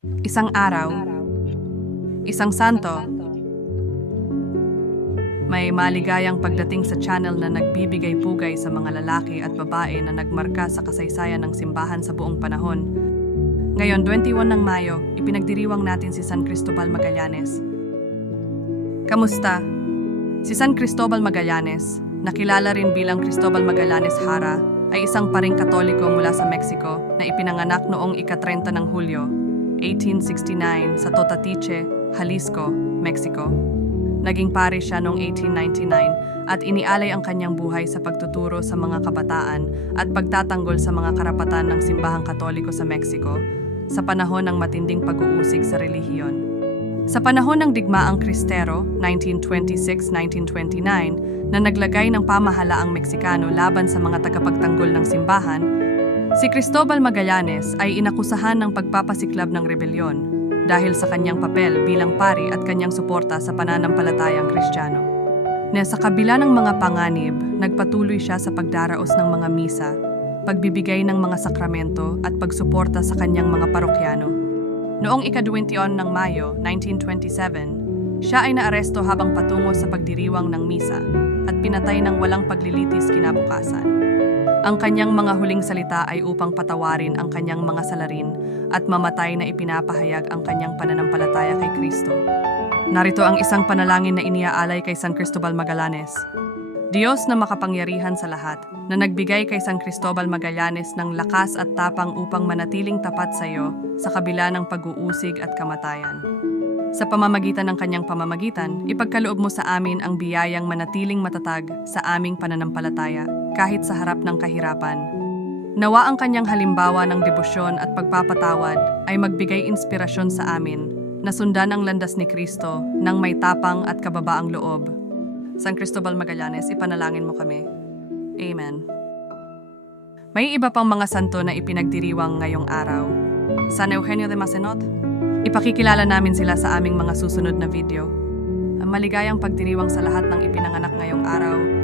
Isang araw, isang santo, may maligayang pagdating sa channel na nagbibigay pugay sa mga lalaki at babae na nagmarka sa kasaysayan ng simbahan sa buong panahon. Ngayon, 21 ng Mayo, ipinagdiriwang natin si San Cristobal Magallanes. Kamusta? Si San Cristobal Magallanes, nakilala rin bilang Cristobal Magallanes Hara, ay isang paring katoliko mula sa Mexico na ipinanganak noong ika-30 ng Hulyo, 1869 sa Totatiche, Jalisco, Mexico. Naging pare siya noong 1899 at inialay ang kanyang buhay sa pagtuturo sa mga kabataan at pagtatanggol sa mga karapatan ng simbahang katoliko sa Mexico sa panahon ng matinding pag-uusig sa relihiyon. Sa panahon ng digmaang Kristero, 1926-1929, na naglagay ng pamahalaang Meksikano laban sa mga tagapagtanggol ng simbahan, si Cristobal Magallanes ay inakusahan ng pagpapasiklab ng rebelyon dahil sa kanyang papel bilang pari at kanyang suporta sa pananampalatayang Kristiyano. Na sa kabila ng mga panganib, nagpatuloy siya sa pagdaraos ng mga misa, pagbibigay ng mga sakramento at pagsuporta sa kanyang mga parokyano. Noong ika-21 ng Mayo, 1927, siya ay naaresto habang patungo sa pagdiriwang ng misa at pinatay ng walang paglilitis kinabukasan. Ang kanyang mga huling salita ay upang patawarin ang kanyang mga salarin at mamatay na ipinapahayag ang kanyang pananampalataya kay Kristo. Narito ang isang panalangin na iniaalay kay San Cristobal Magallanes. Diyos na makapangyarihan sa lahat, na nagbigay kay San Cristobal Magallanes ng lakas at tapang upang manatiling tapat sa iyo sa kabila ng pag-uusig at kamatayan. Sa pamamagitan ng kanyang pamamagitan, ipagkaloob mo sa amin ang biyayang manatiling matatag sa aming pananampalataya kahit sa harap ng kahirapan. Nawa ang kanyang halimbawa ng debosyon at pagpapatawad ay magbigay inspirasyon sa amin na sundan ang landas ni Kristo ng may tapang at kababaang loob. San Cristobal Magallanes, ipanalangin mo kami. Amen. May iba pang mga santo na ipinagdiriwang ngayong araw. San Eugenio de Macenot, ipakikilala namin sila sa aming mga susunod na video. Ang maligayang pagdiriwang sa lahat ng ipinanganak ngayong araw